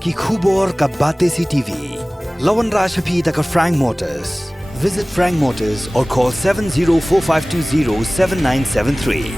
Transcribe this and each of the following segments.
ki khubor ka Bate CTV. Lawan Rashapi taka Frank Motors. Visit Frank Motors or call 7045207973.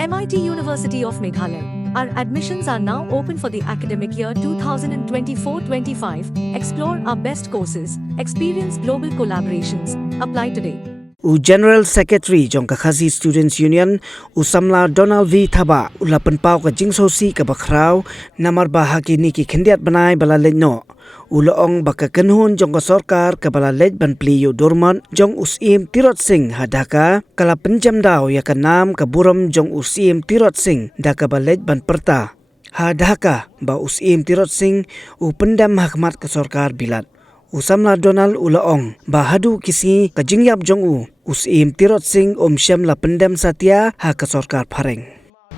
MIT University of Meghalaya. Our admissions are now open for the academic year 2024-25. Explore our best courses, experience global collaborations. Apply today. General Secretary Jong Kakhazi Students Union Usamla Donald V Thaba ulapan pau ka jingsosi ka bakrau namar bahagi ni ki khendiat banai bala lenno uloong baka kanhun jong ka sarkar ka bala lej ban pliyo dorman jong usim Tirot Singh hadaka kala penjam daw ya ka nam ka buram jong usim Tirot Singh daka balej ban perta hadaka ba usim Tirot Singh upendam hakmat ka sarkar bilat Usamla Donald ulaong bahadu kisi ka jingyap jong usim Tirot Singh syam la pendam satya ha ka sarkar phareng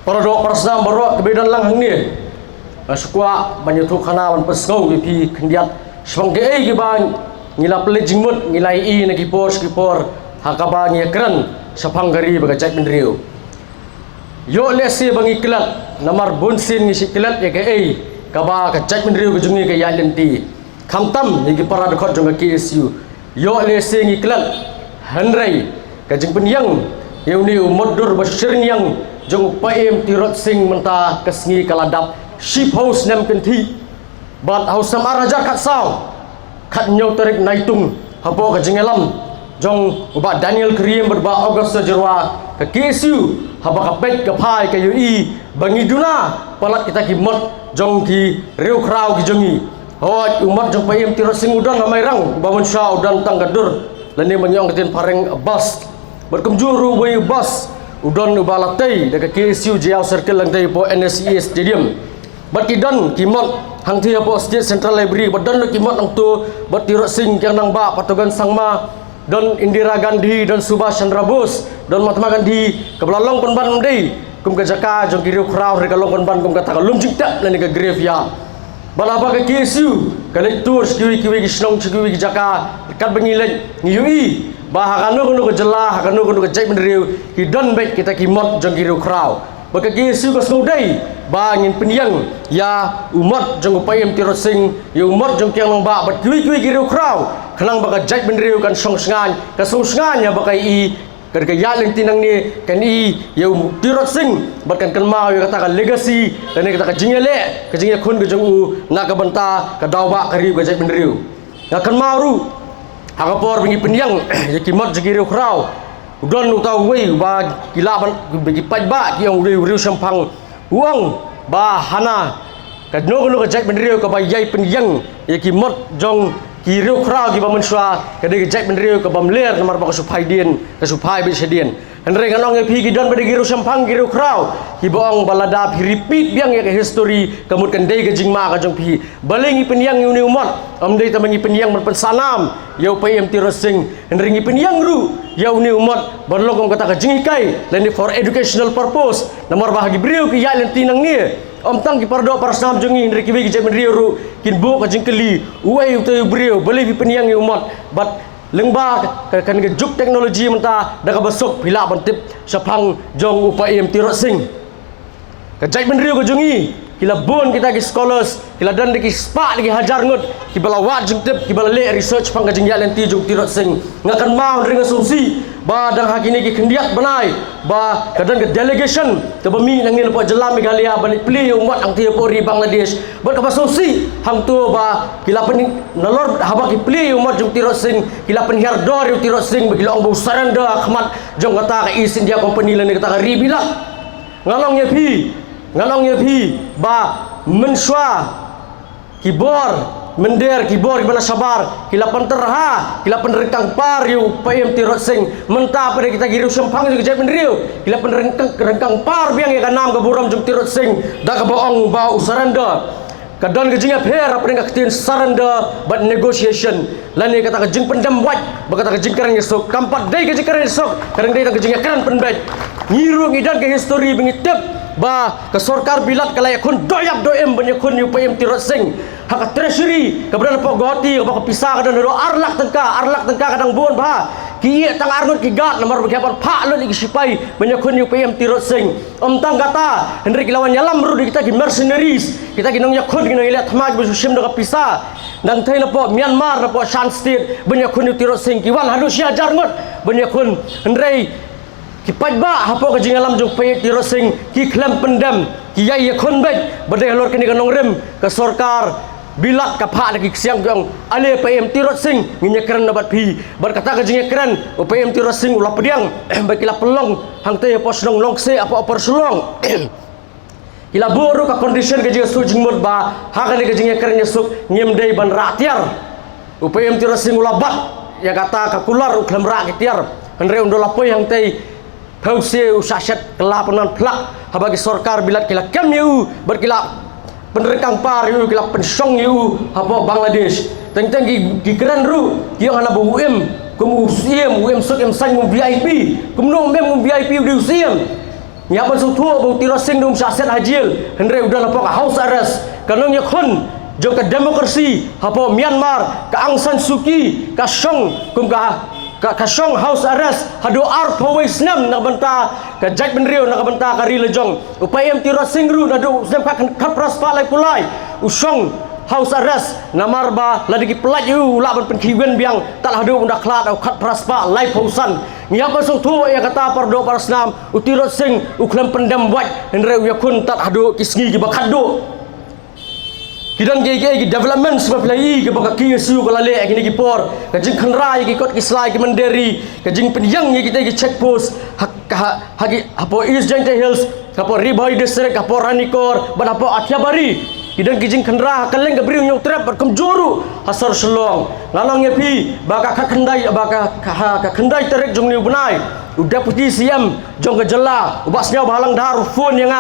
para dok prasam barok kebedan lang hang ni sukwa banyu thu khana ban pesngau ki pi khendiat swang ke ai ki ban ngila ple jingmut ngilai I na ki por ha ka ba ngi kran saphang gari ba ka chai bin riu yo le se bangi klat namar bonsin ngi siklat ye ke ai ka ba ka chai bin riu ka jungi ka ya lenti khamtam ni ki para dekhot jong ka KSU yo le se ngi klat hanrai ka jing penyang yeu ni modur basir yang jong paem Tirot Singh menta kesngi kaladap ship house nem kenti bat house sam araja khat saw khat nyau tarik naitung hapo ka jingelam jong uba Daniel Kriem berba August Jerwa ka KSU haba ka pet ka phai ka UI bangi duna palat kita ki mot jong ki riu krau ki jongi hoi umat jong paem Tirot Singh udan ramai rang bawon sha udan tanggadur lani manyong ketin pareng bas berkemjuru boy bas udan ubalatai dekat KSU Jiao Circle lantai po NSE Stadium bat kidan kimot hang thia po State Central Library badan lo kimot ang tu bat Tirot Singh yang nang ba patogan sangma don Indira Gandhi don Subhash Chandra Bose don Mahatma Gandhi kebelalong penban mendai kum ka jaka jong kiriu krau re kalong penban kum kata kalum jingta lani ka graveyard balaba ka KSU kalai tour kiwi kisnong kiwi jaka kat bengilej ngiui bah hakanu ke jelah hakanu ke jai meneriu hidan baik kita kimot jong kiriu krau baka KSU ka snodai ba ngin penyang ya umat jong upayam Tirot Singh ya umat jong kiang nang ba bat kiwi kiriu krau khanang baka jai meneriu kan song sngan ya baka I kan ka yaling tinang ni kan I ya Tirot Singh bat kan mau ya kata kan legacy dan kata ka jingele khun ke jong u na ka banta ka dawba kariu ka jai meneriu ya kan maru hakapor bingi penyang ya kimot jong kiriu krau udon utau wei ba kila ban bagi pajba ki yang riu sampang uang ba hana ka no ka jai menriu ka ba yai penyang ya kimot jong ki riu krau ki ba mensua ka de jai menriu ka ba mler namar ba ka supai dien ka supai bi sedien henre nganong e pi ki don ba de riu sampang ki riu krau ki boong balada pi repeat biang ya ka history kamut kan dei ka jingma ka jong pi balengi penyang ni umot am dei tamangi penyang man sanam yau paem Tirot Singh henre ngi penyang ru yau ni umat berlokong kata ka jingikai leni for educational purpose namar bahagi beriu ki ya lentinang ni om tang ki pardo parsam jongi henre ki begi jam riu ru kin bo ka jingkeli uai utai beriu beli pi penyang ni umat bat lengba kan ke juk teknologi menta da ka besok pila bantip sapang jong upaem Tirot Singh ka jai menriu ka jongi kila bon kita ki scholars kila dan ki spa ki hajar ngut ki bala wat jengtep ki bala le research pang ka jingya lenti jong Tirot Singh ngakan mau ring asumsi ba dang hakini ki khendiat banai ba kadang ke delegation ke bami nangin po jelam Meghalaya balik pli umat ang tiyo po ri Bangladesh ba ka asumsi hang tu ba kila pen nalor haba ki pli umat jong Tirot Singh kila pen hiardor jong Tirot Singh ba kila ong bu saranda akhmat jong kata ka East India Company lan kata ka ribila ngalong ya pi ba mensua kibor mender kibor gimana sabar kila penterha kila penrengkang pariu paem Tirot Singh menta pada kita giru sempang juga jai penriu kila penrengkang par biang ya kanam ke buram jong Tirot Singh da ka boong ba usaranda kadon ke jinga pher apa dengan ketin saranda but negotiation lani kata ke jing pendam wat ba kata ke jing karang esok kampat dai ke jing karang esok karang dai ke jing karan penbet ngiru ngidan ke history bingitep ba ke sarkar bilat kalai khun doyap doem banyak khun yu paem Tirot Singh hak treasury keberan pok goti ba ke pisah kadang ro arlak tengka kadang buon ba ki tang arnut ki gat nomor berkapan pak lo ki sipai menyakun UPM tirot sing tang kata Henry kilawan yalam ru kita ki mercenaries kita ki nong yakun ki nong ilat hamaj besusim dekat pisa dan thai lapo Myanmar lapo Shan State menyakun tirot sing ki wan hadu sia jarngut menyakun Henry ki pajba hapo ka jingalam jong pe tirot sing ki klem pendam ki yai yakun bet badai lor kini ka nong rem ke sorkar bilat kapha lagi siang yang ale PM tirot sing nginyekran nabat pi berkata ke jingekran PM tirot sing ulah pediang bakila pelong hang te pos long longse apa persulong ila boru ka condition ke jinga sujing mur ba hakan ke jingekran nyesuk nyemdei ban ratiar PM tirot sing ulah bat ya kata ka kular uklam ra kitiar henre undola poi hang te pause usaset kelapanan plak habagi sorkar bilat kila kam yu berkila penerkang par yu kila pensong yu apa Bangladesh teng-teng gi keren ru yang ana bu UM kum UM sok em sang VIP kum no mem VIP di UM nyapan so thua bu tirot sing dum saset hajil henre udah lapok house arrest kanong yakun jong ka demokrasi apa Myanmar ka Aung San Suu Kyi ka Song kum ka Song house arrest hado ar pawai snam nak benta ka jaj benriu nak benta ka ri lejong upayam tirot singru nado snam ka pras pa lai pulai usong house arrest namar ba ladigi pelat yu la ban penkiwen biang tak hado undak klat au khat pras pa lai pausan nyapa song tu ya kata pardo parasnam utirot sing uklam pendam buat henre yakun tak hado kisngi ki bakado kidang gege development sebab lai ke baka ki su kala le ki ni por ka jing khanrai ki kot ki slai ki manderi ka jing penyang ki kita ki check post hagi apo East Jaintia Hills apo Ribhai district apo Ranikor ban apo Athiabari kidang ki jing khanra kaleng ka briung nyok trap kum joru hasar selong ngalong ye pi baka ka khandai baka ka khandai terek jong ni bunai Deputy CM jong ke jela ubas nyau balang dar phone yang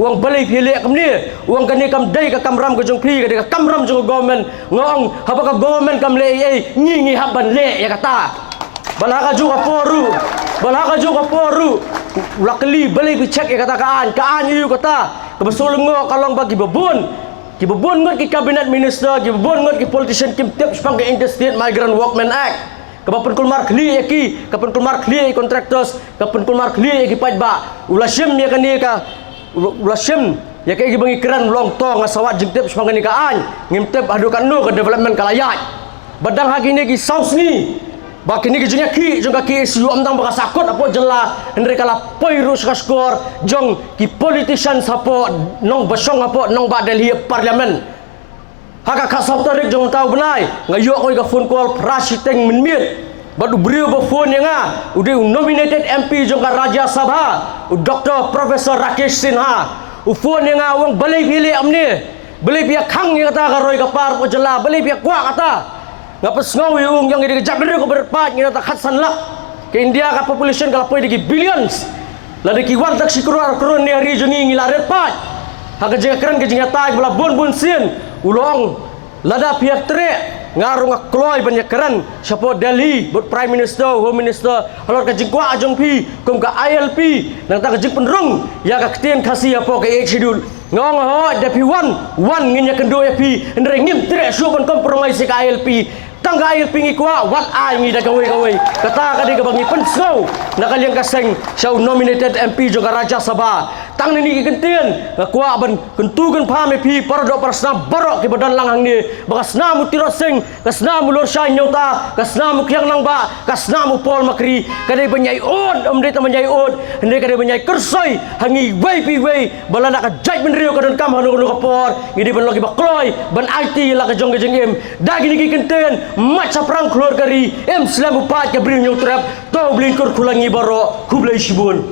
uang beli pilih kemni uang kani kam dai ka kamram ke jong pi ka kamram jong government ngong apa ka government kam le ngi haban le ya kata balaka juga poru lakli beli pi check ya kata kaan yu kata kebesul ngo kalong bagi bebun ki bebun ngot ki cabinet minister ki bebun ngot ki politician kim tip spang ke Interstate Migrant Workmen Act kapan kulmar khli eki kapan kulmar khli contractors kapan kulmar khli eki pajba ulasim ya kani ka ulasim ya ke bangi keran long to ngasawat jingtep spangani ka an ngimtep adukan no ke development kalayat badang hagi ni ki saus ni baki ni ki jengya ki jong ki siu amdang baka sakot apo jela henre kala poirus ka skor jong ki politician sapo nong basong apo nong ba Delhi parliament haka khasau tarik jong tau benai ngayok koi ka phone call prasiteng minmit badu beriu ba phone yang udah nominated MP jong ka Rajya Sabha Dr. Professor Rakesh Sinha phone yang wong balai pilih amni balai pihak khang yang kata ka roi ka par po jela balai pihak kwa kata ngapas ngau yung yang di kejap beriu ko berpat ngina ta khatsan lak ke India ka population ka lapoi di billions la di ki wan tak sikruar kron ni hari jongi ngila repat haka jenga keren ke jenga tai bala bun sien ulong lada pihak tere ngarung kloy banyak keren siapa Delhi buat Prime Minister Home Minister halor ka jingkwa ajong pi kum ka ILP nang ta ka jing penrung ya ka ketien kasih apa ka schedule ngong ho depi one nginya kendo pi ndre ngim tere suban kompromis ka ILP tangga ILP ngi kwa wat ai ngi da gawe kata ka di ka bangi pensau nakaliang kaseng siya nominated MP juga Rajya Sabha tang ni kentien ngakwa ban kentugan pame pi pardo parasna barok ki badan langhang ni bakasna mu tirot sing kasna mu lor sai nyota kasna mu kyang nang ba kasna mu pol makri kadai banyai on omde ta banyai on hende kadai banyai kersoi hangi wei pi wei balana ka jaj ben rio kadon kam hanu ka por ngidi ban logi bakloy ban IT la ka jong jeng em dagi ni kentien macha prang keluar kari em selamu pat ka brin nyot trap to blin kur kulangi baro kublai shibun